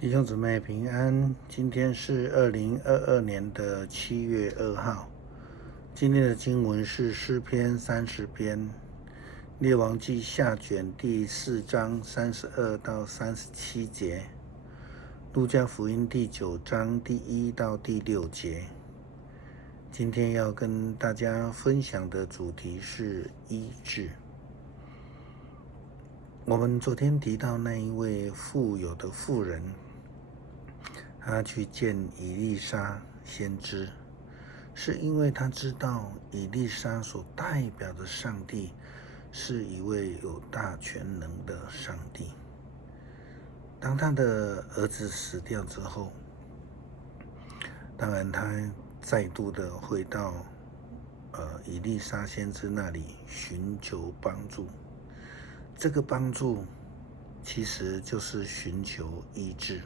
弟兄姊妹平安，今天是2022年的7月2号。今天的经文是诗篇30篇，列王记下卷第4章32到37节，路加福音第9章第1到第6节。今天要跟大家分享的主题是医治。我们昨天提到那一位富有的妇人，他去见以利沙先知，是因为他知道以利沙所代表的上帝是一位有大全能的上帝。当他的儿子死掉之后，当然他再度的回到以利沙先知那里寻求帮助。这个帮助其实就是寻求医治，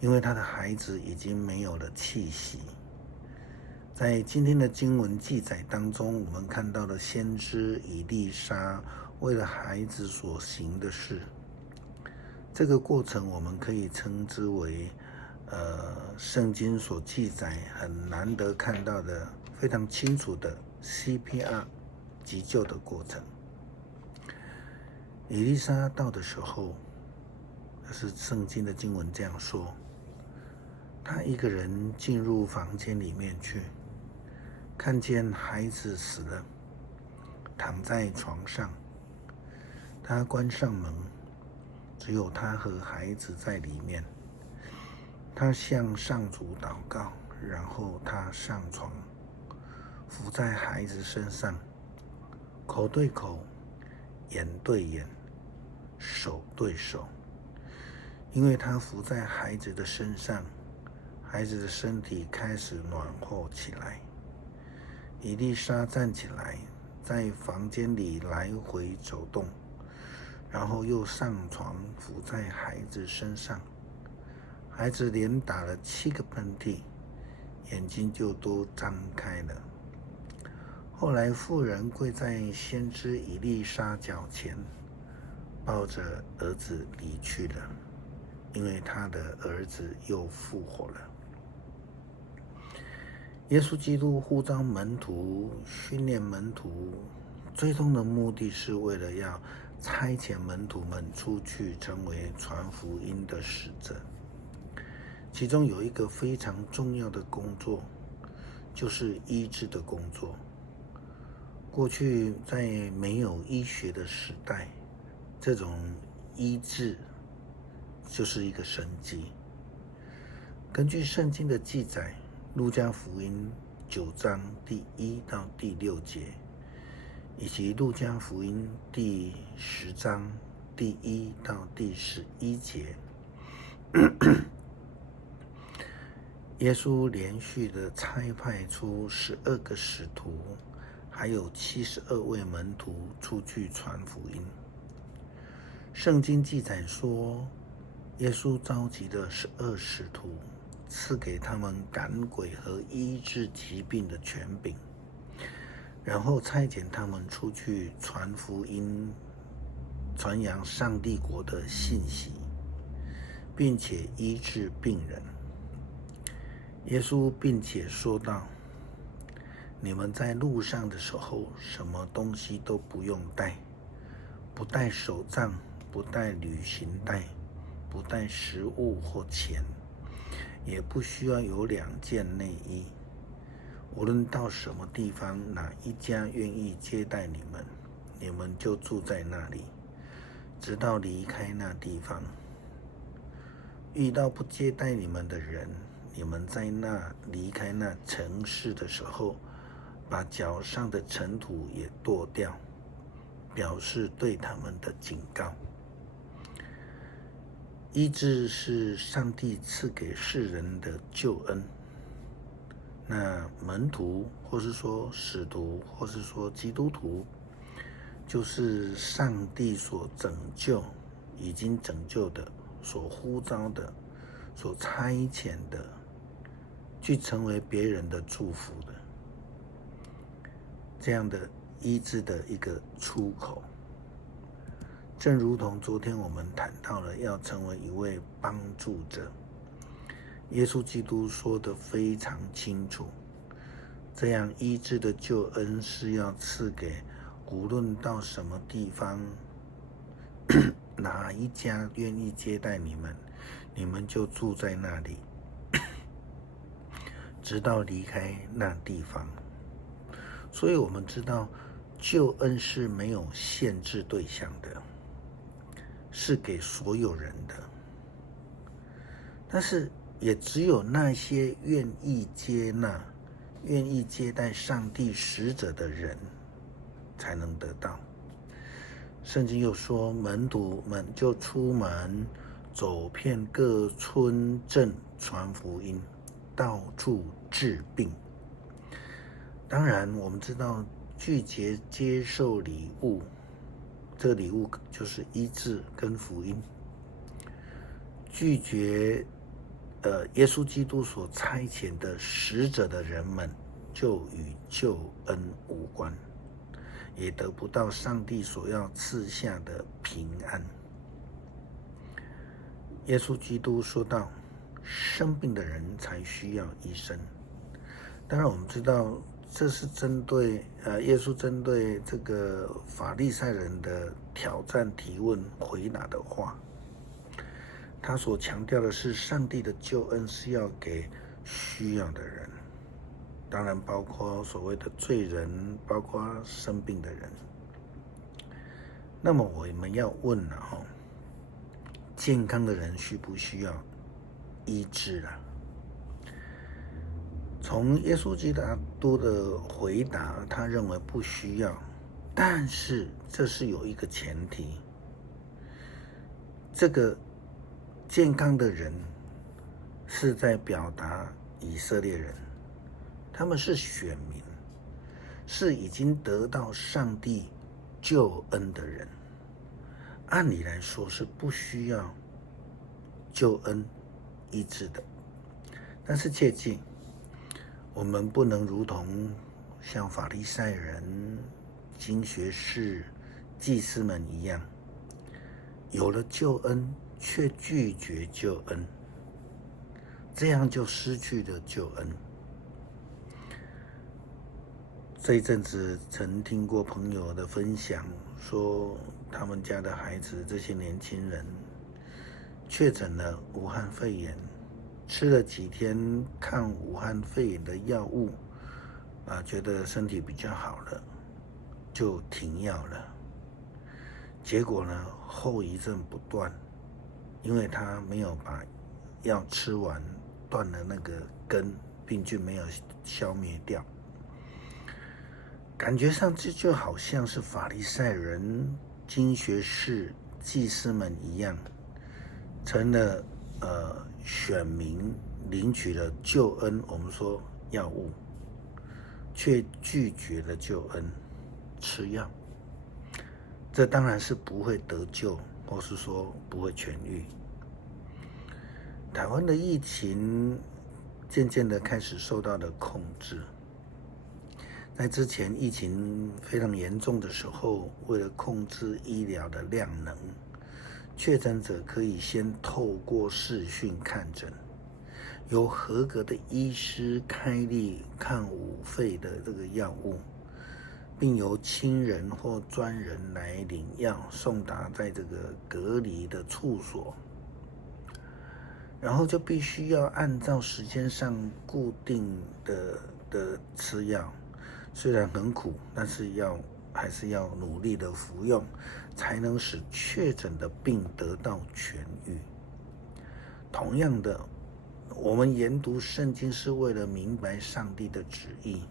因为他的孩子已经没有了气息。在今天的经文记载当中，我们看到了先知以利沙为了孩子所行的事。这个过程我们可以称之为圣经所记载很难得看到的非常清楚的 CPR 急救的过程。以利沙到的时候，是圣经的经文这样说，他一个人进入房间里面去，看见孩子死了，躺在床上，他关上门，只有他和孩子在里面。他向上主祷告，然后他上床，伏在孩子身上，口对口，眼对眼，手对手。因为他伏在孩子的身上，孩子的身体开始暖和起来。以利沙站起来，在房间里来回走动，然后又上床伏在孩子身上。孩子连打了7个喷嚏，眼睛就都张开了。后来妇人跪在先知以利沙脚前，抱着儿子离去了，因为他的儿子又复活了。耶稣基督呼召门徒，训练门徒，最终的目的是为了要差遣门徒们出去成为传福音的使者。其中有一个非常重要的工作，就是医治的工作。过去在没有医学的时代，这种医治就是一个神迹。根据圣经的记载，路加福音9章第1到第6节，以及路加福音第10章第1到第11节，耶稣连续的差派出12个使徒，还有72位门徒出去传福音。圣经记载说，耶稣召集了12使徒，赐给他们赶鬼和医治疾病的权柄，然后差遣他们出去传福音，传扬上帝国的信息，并且医治病人。耶稣并且说道，你们在路上的时候，什么东西都不用带，不带手杖，不带旅行袋，不带食物或钱，也不需要有2件内衣。无论到什么地方，哪一家愿意接待你们，你们就住在那里，直到离开那地方。遇到不接待你们的人，你们在离开那城市的时候，把脚上的尘土也跺掉，表示对他们的警告。医治是上帝赐给世人的救恩。那门徒，或是说使徒，或是说基督徒，就是上帝所拯救、已经拯救的、所呼召的、所差遣的，去成为别人的祝福的，这样的医治的一个出口。正如同昨天我们谈到了，要成为一位帮助者。耶稣基督说得非常清楚，这样医治的救恩是要赐给无论到什么地方，哪一家愿意接待你们，你们就住在那里，直到离开那地方。所以我们知道，救恩是没有限制对象的，是给所有人的。但是也只有那些愿意接纳、愿意接待上帝使者的人才能得到。圣经又说，门徒们就出门走遍各村镇，传福音，到处治病。当然我们知道，拒绝接受礼物，这个礼物就是医治跟福音。拒绝耶稣基督所差遣的使者的人们，就与救恩无关，也得不到上帝所要赐下的平安。耶稣基督说道，生病的人才需要医生。当然我们知道，这是针对耶稣针对这个法利赛人的挑战提问回答的话。他所强调的是，上帝的救恩是要给需要的人，当然包括所谓的罪人，包括生病的人。那么我们要问了，健康的人需不需要医治啊？从耶稣基督的回答，他认为不需要，但是这是有一个前提，这个健康的人是在表达以色列人，他们是选民，是已经得到上帝救恩的人，按理来说是不需要救恩医治的。但是切记，我们不能如同像法利赛人、经学士、祭司们一样，有了救恩却拒绝救恩，这样就失去了救恩。这一阵子曾听过朋友的分享，说他们家的孩子，这些年轻人确诊了武汉肺炎，吃了几天抗武汉肺炎的药物，觉得身体比较好了，就停药了。结果呢，后遗症不断，因为他没有把药吃完，断了那个根，病菌没有消灭掉。感觉上这就好像是法利赛人、经学士、祭司们一样，成了选民，领取了救恩，我们说药物，却拒绝了救恩，吃药。这当然是不会得救，或是说不会痊愈。台湾的疫情渐渐的开始受到了控制。在之前疫情非常严重的时候，为了控制医疗的量能，确诊者可以先透过视讯看诊，由合格的医师开立抗武肺的这个药物，并由亲人或专人来领药，送达在这个隔离的处所，然后就必须要按照时间上固定的吃药。虽然很苦，但是还是要努力的服用，才能使确诊的病得到痊愈。同样的，我们研读圣经是为了明白上帝的旨意，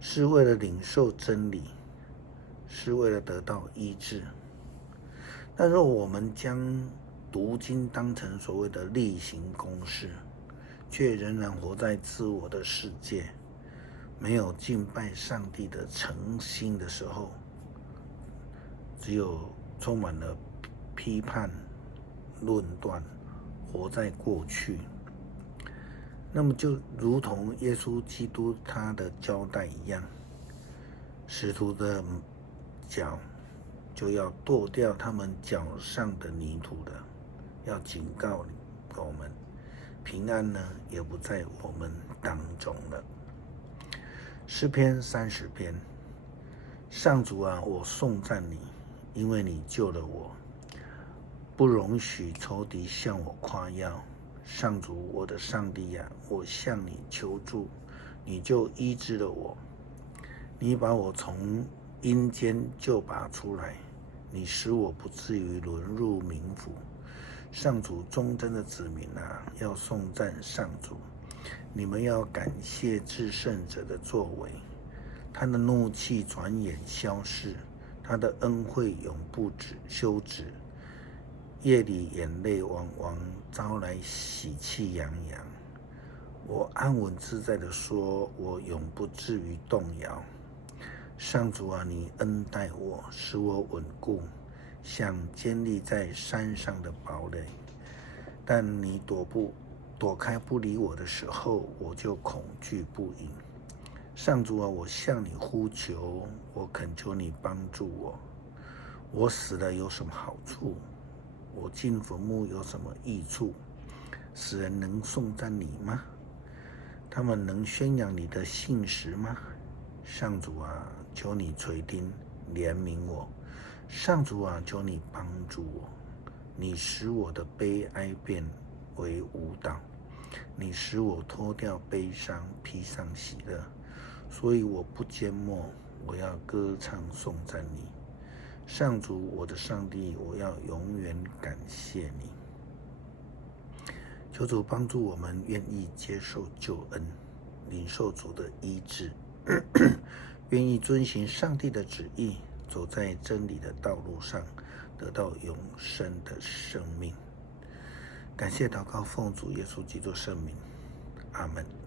是为了领受真理，是为了得到医治。但若我们将读经当成所谓的例行公事，却仍然活在自我的世界，没有敬拜上帝的诚心的时候，只有充满了批判、论断，活在过去。那么就如同耶稣基督他的交代一样，使徒的脚就要跺掉他们脚上的泥土的，要警告我们，平安呢也不在我们当中了。诗篇30篇，上主啊，我颂赞你，因为你救了我，不容许仇敌向我夸耀。上主，我的上帝呀，我向你求助，你就医治了我。你把我从阴间救拔出来，你使我不至于沦入冥府。上主忠贞的子民啊，要颂赞上主，你们要感谢至圣者的作为。他的怒气转眼消逝，他的恩惠永不休止。夜里眼泪汪汪，招来喜气洋洋。我安稳自在地说，我永不至于动摇。上主啊，你恩待我，使我稳固，像坚立在山上的堡垒。但你躲开不理我的时候，我就恐惧不已。上主啊，我向你呼求，我恳求你帮助我。我死了有什么好处？我进坟墓有什么益处？死人能颂赞你吗？他们能宣扬你的信实吗？上主啊，求你垂听，怜悯我。上主啊，求你帮助我。你使我的悲哀变为舞蹈，你使我脱掉悲伤，披上喜乐。所以我不缄默，我要歌唱颂赞你。上主，我的上帝，我要永远感谢你。求主帮助我们愿意接受救恩，领受主的医治，愿意遵行上帝的旨意，走在真理的道路上，得到永生的生命。感谢祷告，奉主耶稣基督圣名，阿们。